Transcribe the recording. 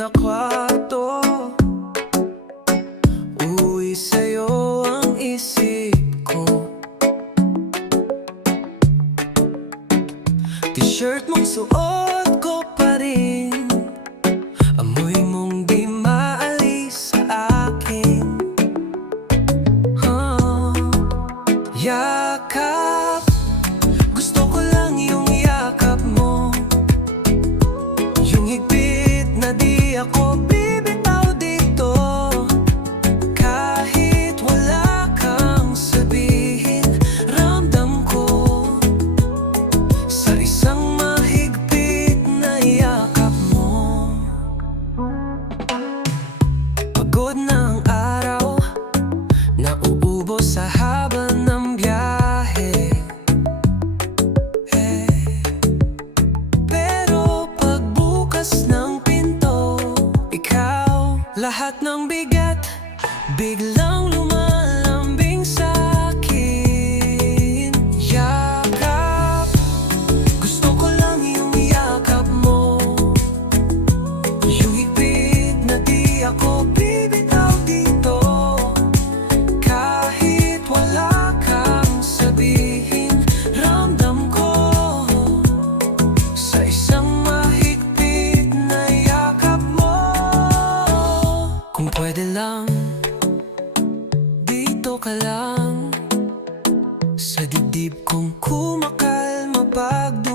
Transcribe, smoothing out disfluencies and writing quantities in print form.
na kwarto, uwi sa'yo ang isip ko. T-shirt mong suot ko pa rin, amoy mong di maalis sa akin. Yakap, gusto ko lang yung yakap mo, yung higpit na di ako bibitaw dito. Kahit wala kang sabihin, ramdam ko sa isang mahigpit na yakap mo. Pagod na ang araw, nauubos sa haba ng biyahe. Pero pagbukas ng pinto, ikaw, lahat ng bigat biglang lumalambing sa'kin. Yakap, gusto ko lang yung yakap mo, yung higpit na di ako bibitaw dito. Kahit wala kang sabihin, ramdam ko sa isang mahigpit na yakap mo. Kung pwede lang, dito ka lang, sa dibdib kong kumakalma pagdating